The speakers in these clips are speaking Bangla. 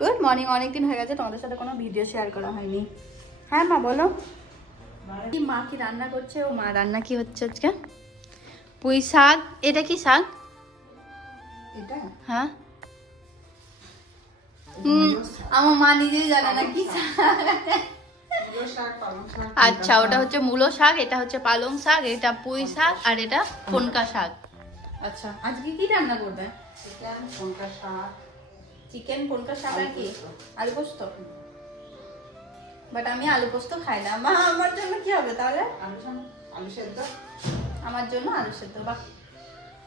Good morning. অনেকদিন হয়ে গেছে তোমাদের সাথে কোনো ভিডিও শেয়ার করা হয়নি। হ্যাঁ মা বলো, কি মা কি রান্না করছে? ও মা রান্না কি হচ্ছে আজকে? পুঁই শাক। এটা কি শাক? এটা হ্যাঁ আমার মা নিজেই জানে না কি শাক। মূলো শাক, পালং শাক। আচ্ছা, ওটা হচ্ছে মূলো শাক, এটা হচ্ছে পালং শাক, এটা পুঁই শাক, আর এটা ফোনকা শাক। আচ্ছা, আজকে কি রান্না করবে? চিকেন, ফোনকা শাক। চিকেন, ফোনকা শাক আর কি? আলু পোস্ত। বাট আমি আলু পোস্ত খাই না। মা আমার জন্য কি হবে তাহলে? আলু সেদ্ধ। আমার জন্য আলু সেদ্ধ। বাহ,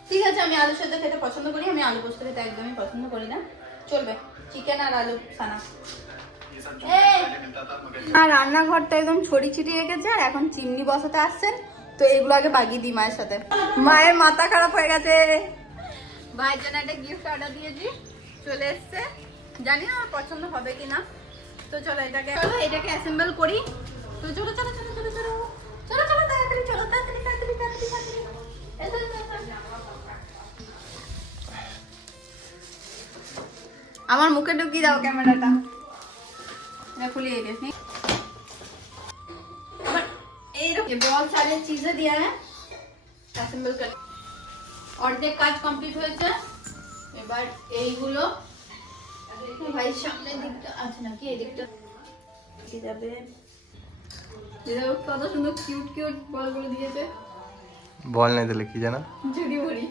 ঠিক আছে। আমি আলু সেদ্ধ খেতে পছন্দ করি, আমি আলু পোস্ত খেতে একদমই পছন্দ করি না। চলবে চিকেন আর আলু সানা। আর রান্নাঘরটা একদম ছড়ি ছিটিয়ে রেখেছে, আর এখন চিমনি বসাতে আসছেন, তো এগুলো আগে বাগিয়ে দিই মায়ের সাথে। মায়ের মাথা খারাপ হয়ে গেছে। ভাইয়ের জন্য একটা গিফট অর্ডার দিয়েছি, চলে এসছে। জানি না আমার পছন্দ হবে কিনা। তো চলো এটাকে অ্যাসেম্বল করি। তো চলো চলো চলো চলো চলো চলো চলো তাড়াতাড়ি চলো, তাড়াতাড়ি তাড়াতাড়ি তাড়াতাড়ি তাড়াতাড়ি। এসো, এসো, এসো। আমার মুখে ঢুকিয়ে দাও ক্যামেরাটা। खुली है देखनी ये बहुत सारे चीजें दिया है অ্যাসেম্বল করে। অর্ধেক কাজ কমপ্লিট হয়েছে, এবার এইগুলো ভাই সামনের দিকটা আছে নাকি এই দিকটা কি যাবে। কত সুন্দর কিউট কিউট বলগুলো দিয়েছে। বল নাই দিলে কি জানা ঝুড়ি ভুড়ি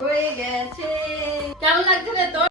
হয়ে গেছে। কেমন লাগছে রে তোর?